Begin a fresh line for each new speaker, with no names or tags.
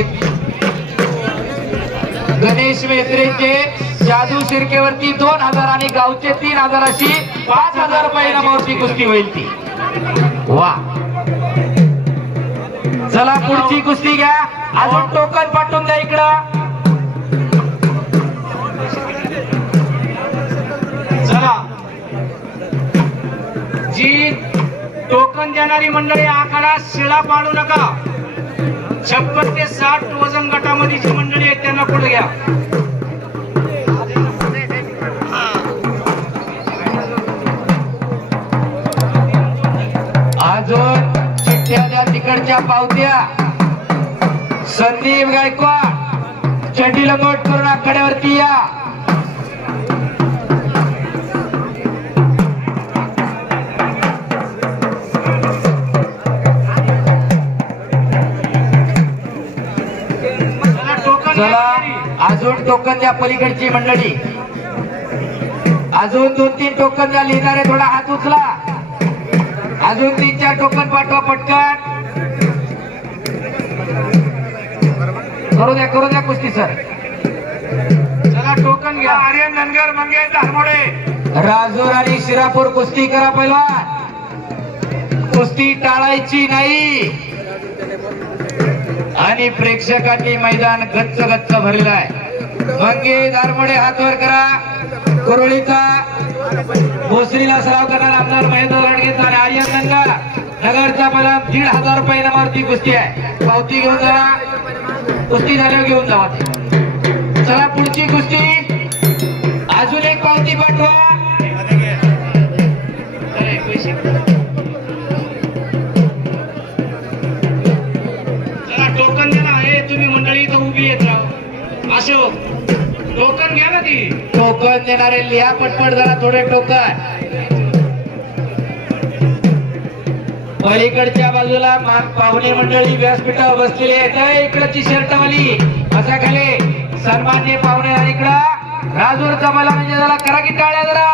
आहेत. गणेश मेत्रेचे जादू शिरकेवरती दोन हजार आणि गावचे तीन हजार अशी पाच हजार रुपये नमावची कुस्ती होईल ती. वा. चला पुढची कुस्ती घ्या. अजून टोकन पाठवून द्या इकडं.
चला. जी टोकन देणारी मंडळी आखाडा शिळा पाडू नका. छप्पन ते साठ वजन गटामध्ये जी मंडळी आहेत त्यांना पुढे घ्या.
अजून चिठ्ठ्या द्या तिकडच्या पावत्या. संदीप गायकवाड चड्डी लंगोट करून आखाड्यावरती या.
चला.
अजून टोकन द्या पलीकडची मंडळी. अजून दोन तीन टोकन द्या लिहिणारे थोडा हात उचला. अजून तीन चार टोकन पाठवा पटकन. करू द्या करू द्या कुस्ती सर.
चला टोकन घ्या. आर्यन धनगर मंगेश धारमोडे.
राजूर आणि शिरापूर कुस्ती करा पहिला कुस्ती टाळायची नाही. आणि प्रेक्षकांनी मैदान गच्च गच्च भरलं आहे. मंगे दारमोडे हातवर करा. कुरळीचा भोसरीला सराव करणार आमदार महेंद्र रणगीत आणि आर्यन गंगा. नगरचा मला दीड हजार रुपये इनामावरती कुस्ती आहे. पावती घेऊन जा. कुस्ती झाल्यावर घेऊन जावा चला पुढची कुस्ती. अजून एक पावती पाठवा.
अशोक टोकन घ्या ना ती.
टोकन देणारे लिहा पटपट जरा थोडे टोकन. पलीकडच्या बाजूला मान पाहुणे मंडळी व्यासपीठावर बसलेली आहेत. इकडची शर्टवाली. असा खाली सन्मान्य पाहुणे इकडं. राजूरचा जमाला म्हणजे जरा करा की टाळ्या जरा.